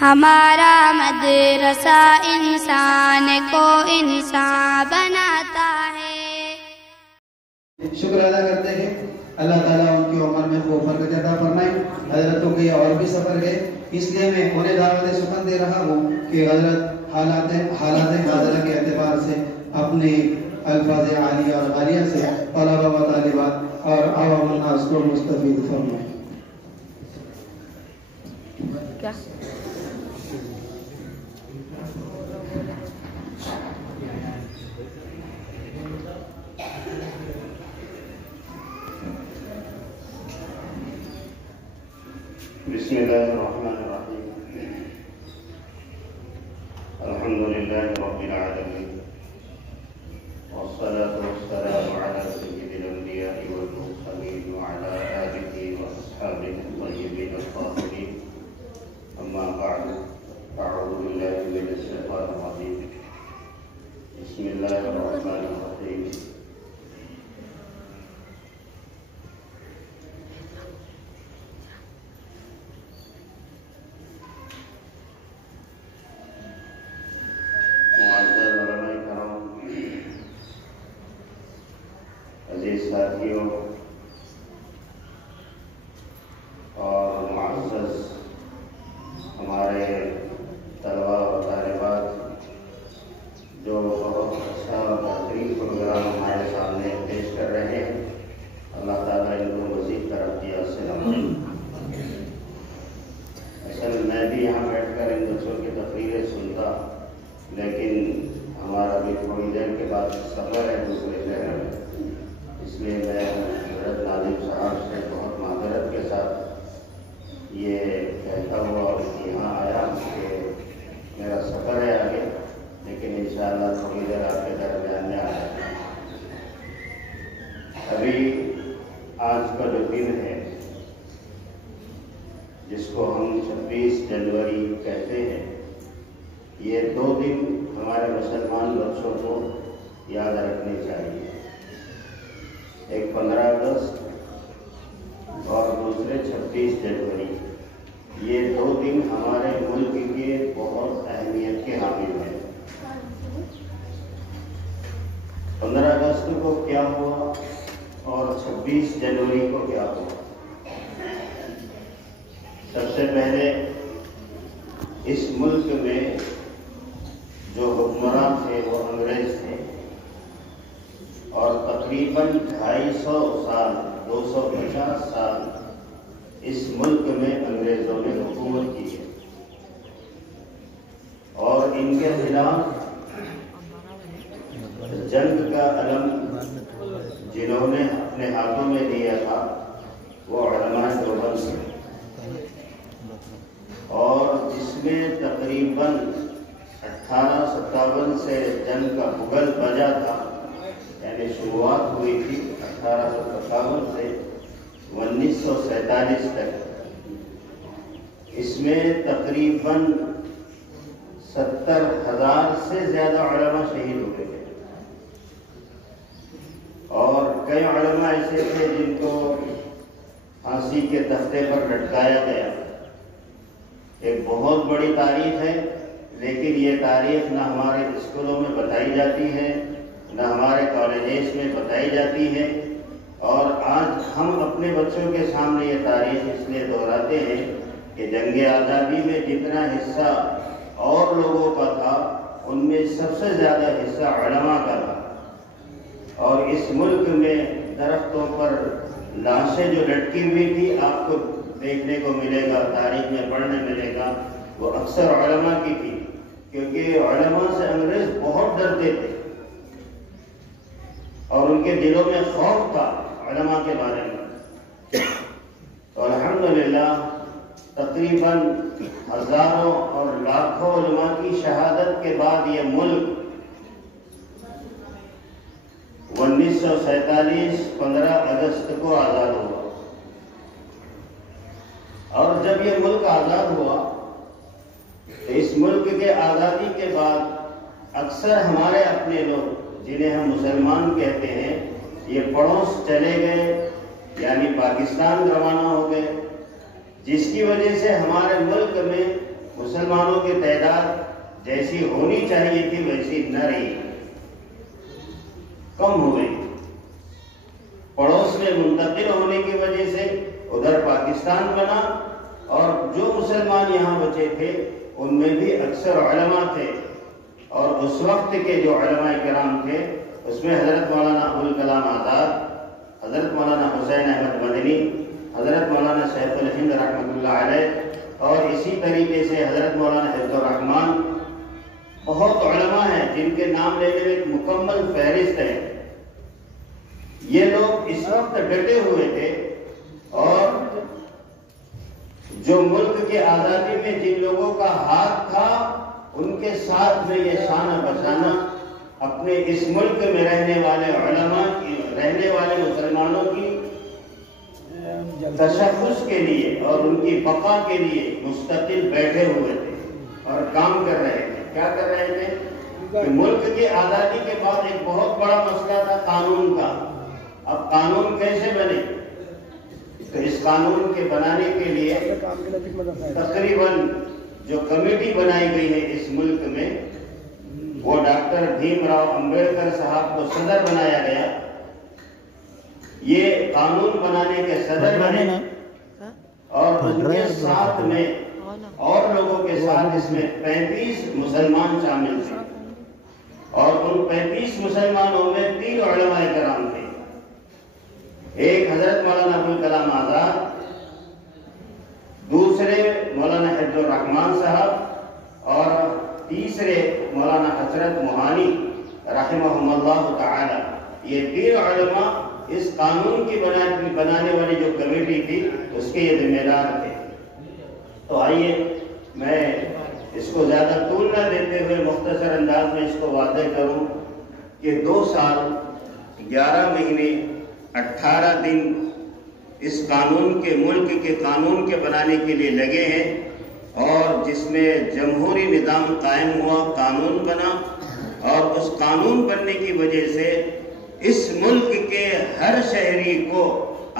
ہمارا مدرسہ انسان کو انسان بناتا ہے۔ شکر ادا کرتے ہیں اللہ تعالیٰ ان کی عمر میں خوب برکت عطا فرمائے۔ حضرتوں کے اور بھی سفر گئے، اس لیے میں انہیں دعوت سخن دے رہا ہوں کہ حضرت حالات حاضرہ کے اعتبار سے اپنے الفاظ عالیہ اور غالیہ سے طلبہ و طالبات اور عوام الناس کو مستفید فرمائیں۔ بسم اللہ الرحمن الرحیم، الحمدللہ رب العالمین، والصلاة والسلام علی سید الانبیاء والمرسلین وعلی آلہ واصحابہ الطیبین الطاہرین، اما بعد، اعوذ باللہ من الشیطان الرجیم، بسم اللہ الرحمن الرحیم۔ ساتھیوں اور معزز ہمارے طلباء و طالبات جو بہت اچھا اور بہترین پروگرام ہمارے سامنے پیش کر رہے ہیں، اللہ تعالیٰ ان کو مزید ترقی سے نوازے۔ اصل میں بھی یہاں بیٹھ کر ان بچوں کی تقریریں سنتا، لیکن ہمارا بھی تھوڑی دیر کے بعد سفر ہے دوسرے شہر میں، اس لیے میں حضرت ناظم صاحب سے بہت معذرت کے ساتھ یہ کہتا ہوا اور یہاں آیا کہ میرا سفر ہے آگے، لیکن انشاءاللہ تھوڑی دیر آپ کے درمیان میں آ جائے۔ ابھی آج کا جو دن ہے جس کو ہم 26 جنوری کہتے ہیں، یہ 2 دن ہمارے مسلمان بچوں کو یاد رکھنے چاہیے، ایک 15 اگست اور دوسرے 26 جنوری۔ یہ 2 دن ہمارے ملک کے بہت اہمیت کے حامل ہیں۔ 15 اگست کو کیا ہوا اور 26 جنوری کو کیا ہوا؟ سب سے پہلے اس ملک میں جو حکمران تھے وہ انگریز تھے، اور تقریباً 250 سال 250 سال اس ملک میں انگریزوں نے حکومت کی ہے، اور ان کے خلاف جنگ کا علم جنہوں نے اپنے ہاتھوں میں لیا تھا وہ علماء دیوبند تھے، اور جس میں تقریباً 1857 سے جنگ کا بغل بجا تھا، یعنی شروعات ہوئی تھی 1857 سے 1947 تک۔ اس میں تقریباً 70,000 سے زیادہ علماء شہید ہوئے تھے، اور کئی علماء ایسے تھے جن کو پھانسی کے تختے پر لٹکایا گیا۔ ایک بہت بڑی تاریخ ہے، لیکن یہ تاریخ نہ ہمارے اسکولوں میں بتائی جاتی ہے، نہ ہمارے کالجز میں بتائی جاتی ہے، اور آج ہم اپنے بچوں کے سامنے یہ تاریخ اس لیے دہراتے ہیں کہ جنگ آزادی میں جتنا حصہ اور لوگوں کا تھا، ان میں سب سے زیادہ حصہ علماء کا تھا، اور اس ملک میں درختوں پر لاشیں جو لٹکی ہوئی تھی آپ کو دیکھنے کو ملے گا، تاریخ میں پڑھنے ملے گا، وہ اکثر علماء کی تھی، کیونکہ علماء سے انگریز بہت ڈرتے تھے اور ان کے دلوں میں خوف تھا علماء کے بارے میں۔ تو الحمدللہ تقریباً ہزاروں اور لاکھوں علماء کی شہادت کے بعد یہ ملک 1947 15 اگست کو آزاد ہوا، اور جب یہ ملک آزاد ہوا تو اس ملک کے آزادی کے بعد اکثر ہمارے اپنے لوگ جنہیں ہم مسلمان کہتے ہیں یہ پڑوس چلے گئے، یعنی پاکستان روانہ ہو گئے، جس کی وجہ سے ہمارے ملک میں مسلمانوں کی تعداد جیسی ہونی چاہیے تھی ویسی نہ رہی، کم ہو گئی۔ پڑوس میں منتقل ہونے کی وجہ سے ادھر پاکستان بنا، اور جو مسلمان یہاں بچے تھے ان میں بھی اکثر علماء تھے، اور اس وقت کے جو علماء کرام تھے اس میں حضرت مولانا ابوالکلام آزاد، حضرت مولانا حسین احمد مدنی، حضرت مولانا سیف الہند رحمۃ اللہ علیہ، اور اسی طریقے سے حضرت مولانا حفظ الرحمان، بہت علماء ہیں جن کے نام لینے میں ایک مکمل فہرست ہے۔ یہ لوگ اس وقت ڈٹے ہوئے تھے، اور جو ملک کے آزادی میں جن لوگوں کا ہاتھ تھا ان کے ساتھ میں یہ شانہ بشانہ اپنے اس ملک میں رہنے والے علماء کی، رہنے والے مسلمانوں کی تشخص کے لیے اور ان کی بقا کے لیے مستقل بیٹھے ہوئے تھے اور کام کر رہے تھے۔ کیا کر رہے تھے کہ ملک کی آزادی کے بعد ایک بہت بڑا مسئلہ تھا قانون کا۔ اب قانون کیسے بنے؟ تو اس قانون کے بنانے کے لیے تقریباً جو کمیٹی بنائی گئی ہے اس ملک میں، وہ ڈاکٹر بھیم راؤ امبیڈکر صاحب کو صدر بنایا گیا۔ یہ قانون بنانے کے صدر بنے، اور ان کے ساتھ میں اور لوگوں کے ساتھ اس میں 35 مسلمان شامل تھے، اور ان 35 مسلمانوں میں 3 علماء کرام تھے۔ ایک حضرت مولانا ابوالکلام آزاد، دوسرے مولانا حفظ الرحمان صاحب، اور تیسرے مولانا حضرت موہانی رحمہم اللہ تعالی۔ یہ 3 علماء اس قانون کی بنانے والی جو کمیٹی تھی اس کے یہ ذمہ دار تھے۔ تو آئیے میں اس کو زیادہ طول نہ دیتے ہوئے مختصر انداز میں اس کو واضح کروں کہ 2 سال 11 مہینے 18 دن اس قانون کے، ملک کے قانون کے بنانے کے لیے لگے ہیں، اور جس میں جمہوری نظام قائم ہوا، قانون بنا، اور اس قانون بننے کی وجہ سے اس ملک کے ہر شہری کو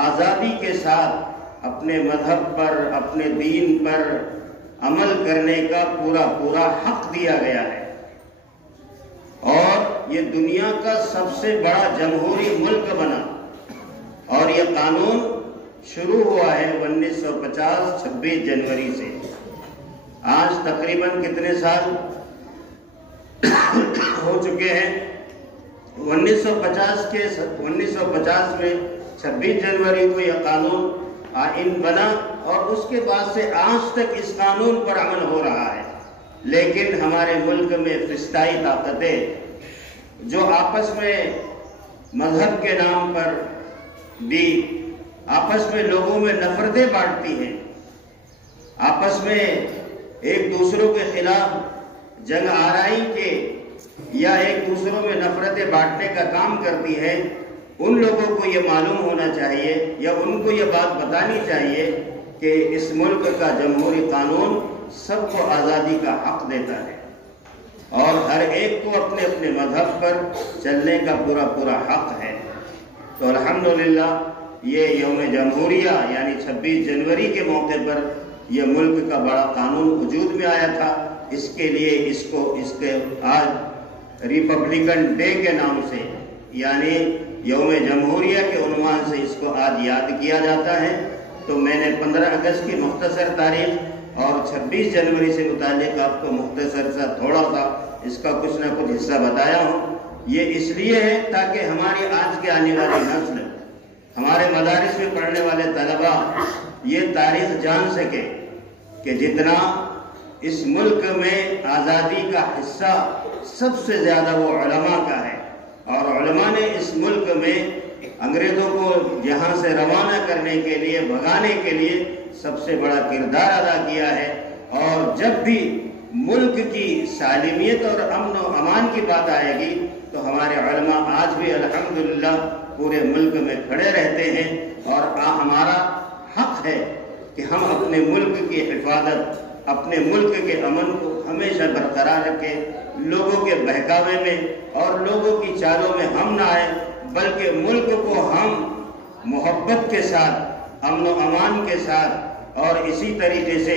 آزادی کے ساتھ اپنے مذہب پر، اپنے دین پر عمل کرنے کا پورا حق دیا گیا ہے، اور یہ دنیا کا سب سے بڑا جمہوری ملک بنا۔ اور یہ قانون شروع ہوا ہے 1950 26 جنوری سے۔ آج تقریباً کتنے سال ہو چکے ہیں؟ 1950 میں 26 جنوری کو یہ قانون آئین بنا، اور اس کے بعد سے آج تک اس قانون پر عمل ہو رہا ہے۔ لیکن ہمارے ملک میں فسطائی طاقتیں جو آپس میں مذہب کے نام پر بھی آپس میں لوگوں میں نفرتیں بانٹتی ہیں، آپس میں ایک دوسروں کے خلاف جنگ آرائی کے یا ایک دوسروں میں نفرتیں بانٹنے کا کام کرتی ہے، ان لوگوں کو یہ معلوم ہونا چاہیے یا ان کو یہ بات بتانی چاہیے کہ اس ملک کا جمہوری قانون سب کو آزادی کا حق دیتا ہے، اور ہر ایک کو اپنے اپنے مذہب پر چلنے کا پورا حق ہے۔ تو الحمدللہ یہ یوم جمہوریہ یعنی 26 جنوری کے موقع پر یہ ملک کا بڑا قانون وجود میں آیا تھا۔ اس کے لیے اس کے آج ریپبلکن ڈے کے نام سے یعنی یوم جمہوریہ کے عنوان سے اس کو آج یاد کیا جاتا ہے۔ تو میں نے 15 اگست کی مختصر تاریخ اور 26 جنوری سے متعلق آپ کو مختصر سا تھوڑا سا اس کا کچھ نہ کچھ حصہ بتایا ہوں۔ یہ اس لیے ہے تاکہ ہماری آج کے آنے والی نسل، ہمارے مدارس میں پڑھنے والے طلباء یہ تاریخ جان سکے کہ جتنا اس ملک میں آزادی کا حصہ سب سے زیادہ وہ علماء کا ہے، اور علماء نے اس ملک میں انگریزوں کو یہاں سے روانہ کرنے کے لیے، بھگانے کے لیے سب سے بڑا کردار ادا کیا ہے۔ اور جب بھی ملک کی سالمیت اور امن و امان کی بات آئے گی تو ہمارے علماء آج بھی الحمدللہ پورے ملک میں کھڑے رہتے ہیں، اور ہمارا حق ہے کہ ہم اپنے ملک کی حفاظت، اپنے ملک کے امن کو ہمیشہ برقرار رکھیں، لوگوں کے بہکاوے میں اور لوگوں کی چالوں میں ہم نہ آئیں، بلکہ ملک کو ہم محبت کے ساتھ، امن و امان کے ساتھ اور اسی طریقے سے